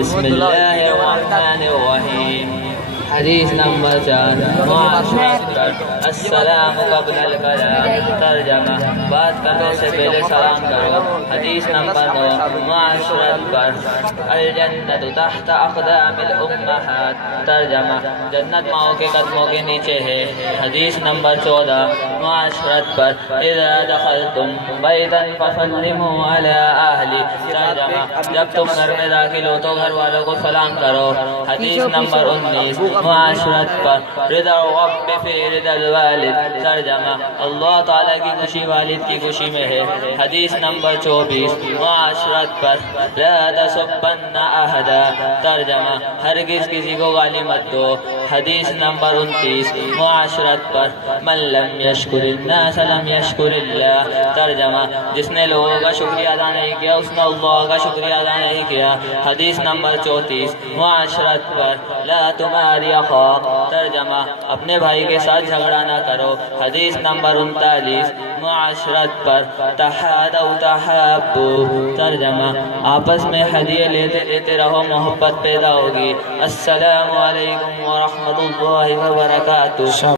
بسم اللہ الرحمن الرحیم۔ حدیث نمبر 4 معاشرت پر السلام قبل الکلام۔ ترجمہ بات کرنے سے پہلے سلام کرو۔ حدیث نمبر 9 معاشرت پر الجنت تحت اقدام الامہات۔ ترجمہ جنت ماؤں کے قدموں کے نیچے ہے۔ حدیث نمبر 14 معاشرت پر اذا دخلتم بیتا فسلموا علی اہلی۔ ترجمہ جب تم گھر میں داخل ہو تو گھر والوں کو سلام کرو۔ حدیث نمبر 19 معاشرت پر رضا الرب فی رضا الوالد۔ ترجمہ اللہ تعالیٰ کی خوشی والد کی خوشی میں ہے۔ حدیث نمبر 24 معاشرت پر لا تسبن احدا۔ ترجمہ ہرگز کسی کو گالی مت دو۔ حدیث نمبر 29 معاشرت پر من لم یشکر الناس لم یشکر اللہ۔ ترجمہ جس نے لوگوں کا شکریہ ادا نہیں کیا اس نے اللہ کا شکریہ ادا نہیں کیا۔ حدیث نمبر 34 معاشرت پر لا تماری اخاک۔ ترجمہ اپنے بھائی کے ساتھ جھگڑا نہ کرو۔ حدیث نمبر 39 معاشرت پر تحادوا تحابوا۔ ترجمہ آپس میں ہدیے لیتے لیتے رہو، محبت پیدا ہوگی۔ السلام علیکم ورحمۃ اللہ وبرکاتہ۔